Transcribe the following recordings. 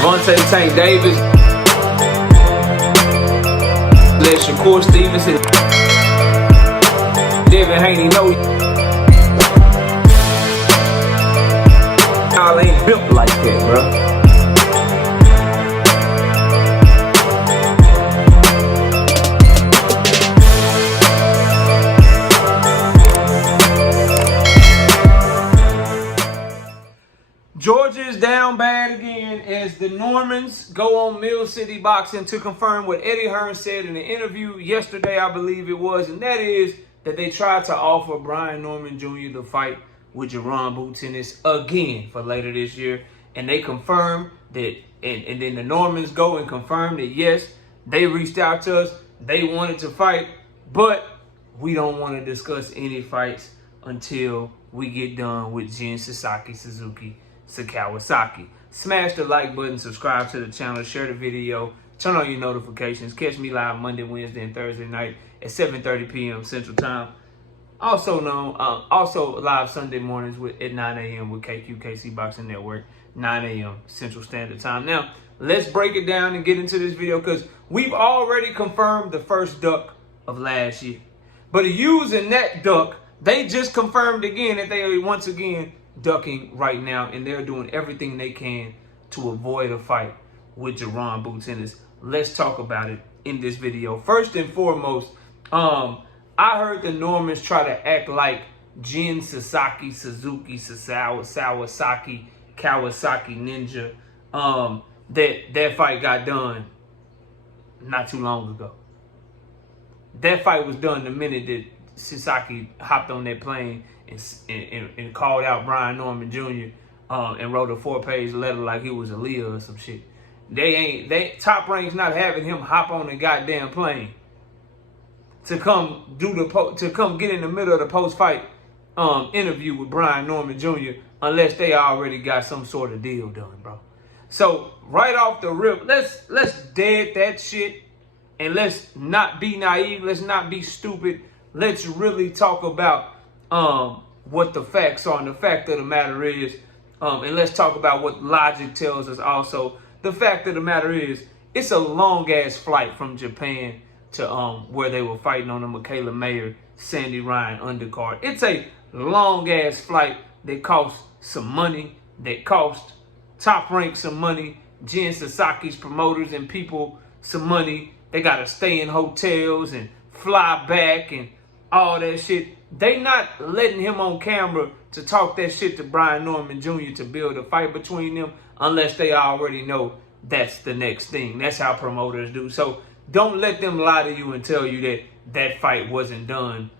Javante Tank Davis. Let Shakur Stevenson. Devin Haney know y'all ain't built like that, bro. Georgia is down bad again as the Normans go on Mill City Boxing to confirm what Eddie Hearn said in an interview yesterday, I believe it was, and that is that they tried to offer Brian Norman Jr. to fight with Jaron Ennis again for later this year, and they confirmed that, and then the Normans go and confirm that yes, they reached out to us, they wanted to fight, but we don't want to discuss any fights until we get done with Sasaki, Kawasaki. Smash the like button, subscribe to the channel, share the video, turn on your notifications. Catch me live Monday, Wednesday, and Thursday night at 7:30 p.m. Central Time. Also live Sunday mornings at 9 a.m. with KC Boxing Network, 9 a.m. Central Standard Time. Now, let's break it down and get into this video because we've already confirmed the first duck of last year. But using that duck, they just confirmed again that they are once again ducking right now, and they're doing everything they can to avoid a fight with Jaron Ennis. Let's talk about it in this video. First and foremost, I heard the Normans try to act like Sasaki, Kawasaki Ninja, that fight got done not too long ago. That fight was done the minute that Sasaki hopped on that plane and called out Brian Norman Jr. And wrote a 4-page letter like he was Aaliyah or some shit. Top Rank's not having him hop on the goddamn plane to come get in the middle of the post-fight interview with Brian Norman Jr. unless they already got some sort of deal done, bro. So right off the rip, let's dead that shit and let's not be naive. Let's not be stupid. Let's really talk about what the facts are. And the fact of the matter is, and let's talk about what logic tells us also. The fact of the matter is, it's a long-ass flight from Japan to where they were fighting on the Michaela Mayer, Sandy Ryan undercard. It's a long-ass flight that costs some money, that cost Top Rank some money, Sasaki's promoters and people some money. They got to stay in hotels and fly back and all that shit. They not letting him on camera to talk that shit to Brian Norman Jr. to build a fight between them unless they already know that's the next thing. That's how promoters do. So don't let them lie to you and tell you that that fight wasn't done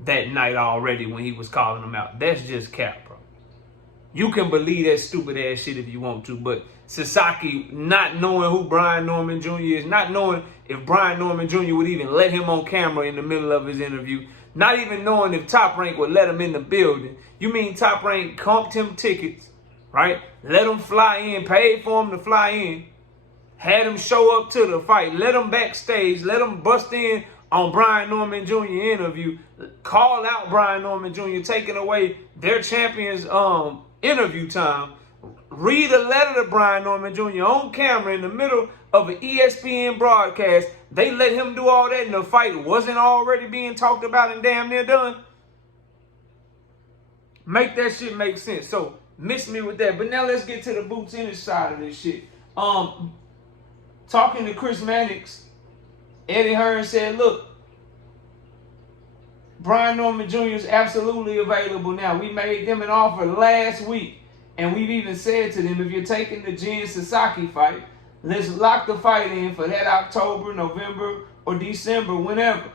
that night already when he was calling them out. That's just cap, bro. You can believe that stupid ass shit if you want to, but Sasaki not knowing who Brian Norman Jr. is, not knowing if Brian Norman Jr. would even let him on camera in the middle of his interview, not even knowing if Top Rank would let him in the building. You mean Top Rank comped him tickets, right? Let him fly in, paid for him to fly in, had him show up to the fight, let him backstage, let him bust in on Brian Norman Jr. interview, call out Brian Norman Jr., taking away their champion's interview time, read a letter to Brian Norman Jr. on camera in the middle of an ESPN broadcast. They let him do all that and the fight wasn't already being talked about and damn near done. Make that shit make sense. So miss me with that. But now let's get to the Ennis side of this shit. Talking to Chris Mannix, Eddie Hearn said, look, Brian Norman Jr. is absolutely available now. We made them an offer last week. And we've even said to them, if you're taking the Sasaki fight, let's lock the fight in for that October, November, or December, whenever.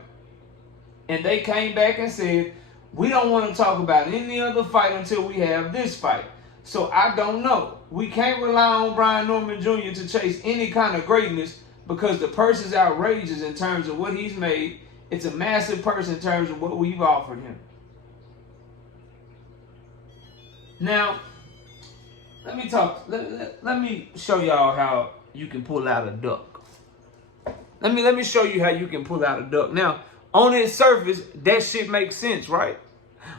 And they came back and said, we don't want to talk about any other fight until we have this fight. So I don't know. We can't rely on Brian Norman Jr. to chase any kind of greatness because the purse is outrageous in terms of what he's made. It's a massive purse in terms of what we've offered him. Now, let me talk. Let me show y'all how you can pull out a duck. Let me show you how you can pull out a duck. Now, on its surface, that shit makes sense, right?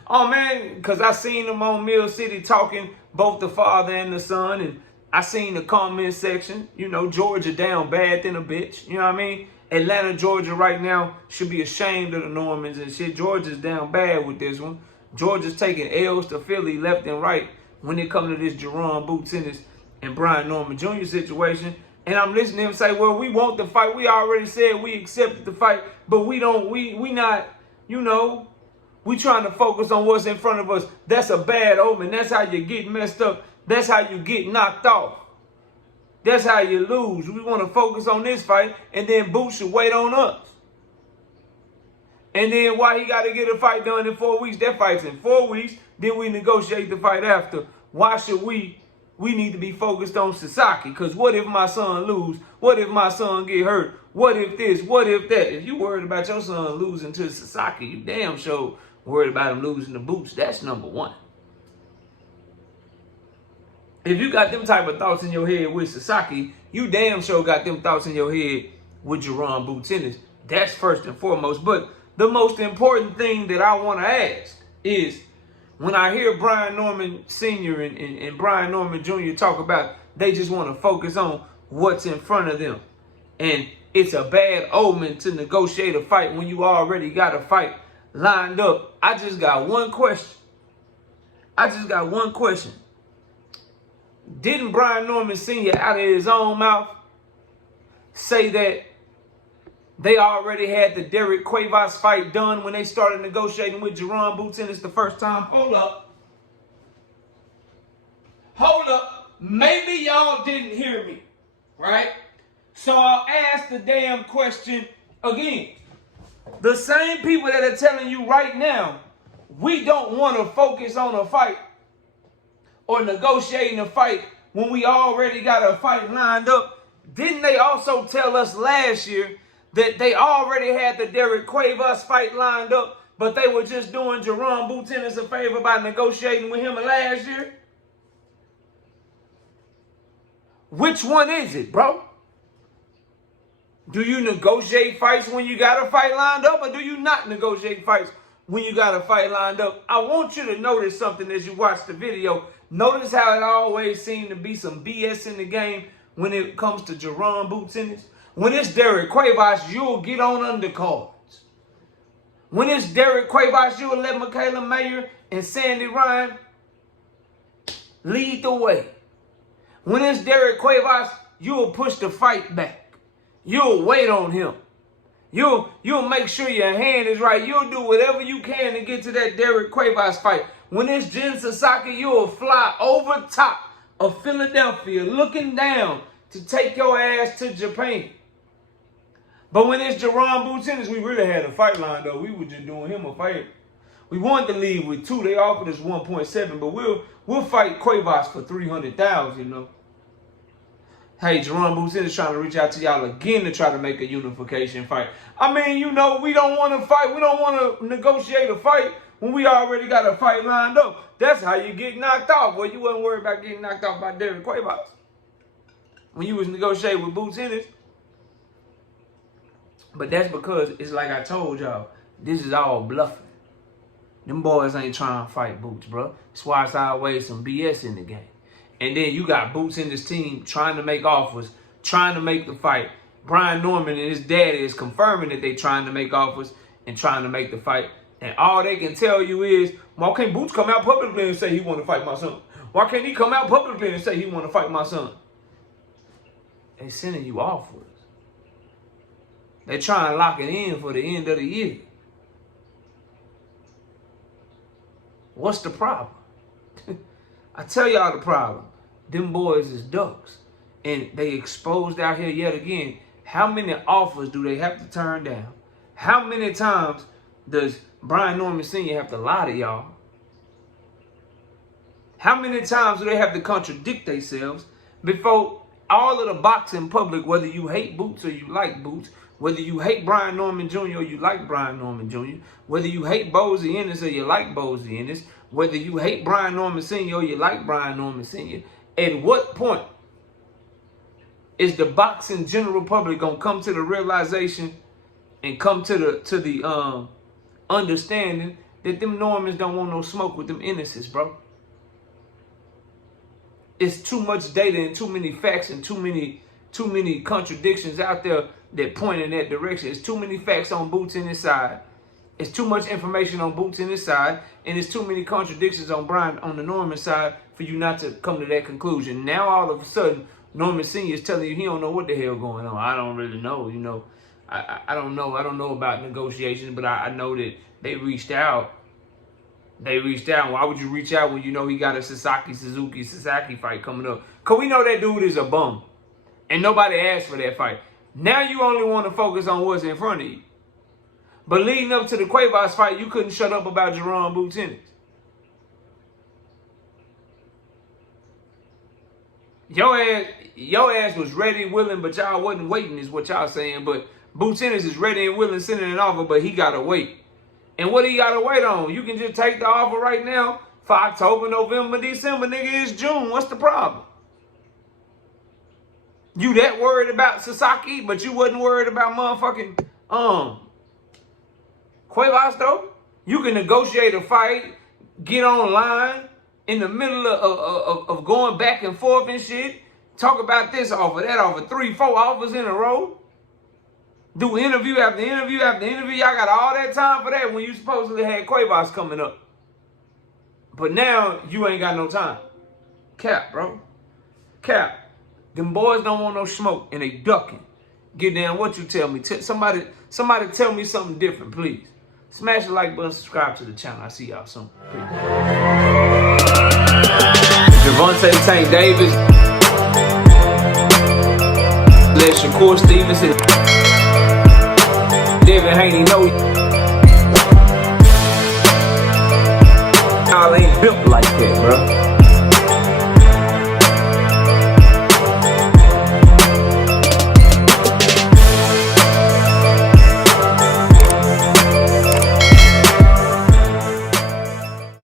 Oh man, because I seen them on Mill City talking, both the father and the son, and I seen the comment section, you know, Georgia down bad than a bitch. You know what I mean? Atlanta, Georgia right now should be ashamed of the Normans and shit. Georgia's down bad with this one. Georgia's taking L's to Philly left and right when it comes to this Jaron Boots Ennis and Brian Norman Jr. situation. And I'm listening to him say, well, we want the fight. We already said we accepted the fight, but we not, you know, we trying to focus on what's in front of us. That's a bad omen. That's how you get messed up. That's how you get knocked off. That's how you lose. We want to focus on this fight, and then Boots should wait on us. And then why he got to get a fight done in 4 weeks? That fight's in 4 weeks. Then we negotiate the fight after. Why should we need to be focused on Sasaki? Because what if my son lose? What if my son get hurt? What if this? What if that? If you worried about your son losing to Sasaki, you damn sure worried about him losing to Boots. That's number one. If you got them type of thoughts in your head with Sasaki, you damn sure got them thoughts in your head with Jaron Boots Ennis. That's first and foremost. But the most important thing that I want to ask is, when I hear Brian Norman Sr. and Brian Norman Jr. talk about they just want to focus on what's in front of them, and it's a bad omen to negotiate a fight when you already got a fight lined up, I just got one question. Didn't Brian Norman Sr. out of his own mouth say that they already had the Derek Cuevas fight done when they started negotiating with Jaron Boots Ennis the first time? Hold up. Maybe y'all didn't hear me, right? So I'll ask the damn question again. The same people that are telling you right now, we don't want to focus on a fight or negotiating a fight when we already got a fight lined up, didn't they also tell us last year that they already had the Derek Cuevas fight lined up, but they were just doing Jaron Boots Ennis a favor by negotiating with him last year? Which one is it, bro? Do you negotiate fights when you got a fight lined up, or do you not negotiate fights when you got a fight lined up? I want you to notice something as you watch the video. Notice how it always seems to be some BS in the game when it comes to Jaron Boots Ennis. When it's Derek Cuevas, you'll get on undercards. When it's Derek Cuevas, you'll let Michaela Mayer and Sandy Ryan lead the way. When it's Derek Cuevas, you'll push the fight back. You'll wait on him. You'll make sure your hand is right. You'll do whatever you can to get to that Derek Cuevas fight. When it's Jen Sasaki, you'll fly over top of Philadelphia looking down to take your ass to Japan. But when it's Jaron Boots Ennis, we really had a fight lined up. We were just doing him a favor. We wanted to leave with 2. They offered us 1.7, but we'll fight Cuevas for 300,000, you know. Hey, Jaron Boots Ennis trying to reach out to y'all again to try to make a unification fight. I mean, you know, we don't want to fight. We don't want to negotiate a fight when we already got a fight lined up. That's how you get knocked off. Well, you wasn't worried about getting knocked off by Derek Cuevas when you was negotiating with Boots Ennis. But that's because it's like I told y'all, this is all bluffing. Them boys ain't trying to fight Boots, bro. That's why it's always some BS in the game. And then you got Boots in this team trying to make offers, trying to make the fight. Brian Norman and his daddy is confirming that they trying to make offers and trying to make the fight. And all they can tell you is, why can't Boots come out publicly and say he want to fight my son? Why can't he come out publicly and say he want to fight my son? They sending you offers. They trying to lock it in for the end of the year. What's the problem? I tell y'all the problem. Them boys is ducks. And they exposed out here yet again. How many offers do they have to turn down? How many times does Brian Norman Sr. have to lie to y'all? How many times do they have to contradict themselves before all of the boxing public, whether you hate Boots or you like Boots, whether you hate Brian Norman Jr. or you like Brian Norman Jr., whether you hate Boogey Ennis or you like Boogey Ennis, whether you hate Brian Norman Sr. or you like Brian Norman Sr., at what point is the boxing general public going to come to the realization and come to the understanding that them Normans don't want no smoke with them Ennises, bro? it's too much data and too many facts and too many contradictions out there that point in that direction. It's too many facts on Boots Ennis side. It's too much information on Boots Ennis side, and it's too many contradictions on Brian on the Norman side for you not to come to that conclusion. Now all of a sudden, Norman Sr. is telling you he don't know what the hell going on. I don't really know, you know. I don't know. I don't know about negotiations, but I know that they reached out. They reached out. Why would you reach out when you know he got a Sasaki fight coming up? Because we know that dude is a bum. And nobody asked for that fight. Now you only want to focus on what's in front of you. But leading up to the Cuevas fight, you couldn't shut up about Jaron Boots Ennis. Your ass was ready and willing, but y'all wasn't waiting is what y'all saying. But Boots Ennis is ready and willing, sending an offer, but he got to wait. And what he got to wait on? You can just take the offer right now for October, November, December. Nigga, it's June. What's the problem? You that worried about Sasaki, but you wasn't worried about motherfucking Cuevas though? You can negotiate a fight, get online in the middle of going back and forth and shit. Talk about this offer, that offer, 3, 4 offers in a row. Do interview after interview after interview. Y'all got all that time for that when you supposedly had Cuevas coming up. But now you ain't got no time. Cap, bro. Cap. Them boys don't want no smoke and they ducking. Get down what you tell me. Somebody tell me something different, please. Smash the like button, subscribe to the channel. I'll see y'all soon. Javante Tank Davis. Let Shakur Stevenson. Devin Haney know y'all ain't built like that, bro.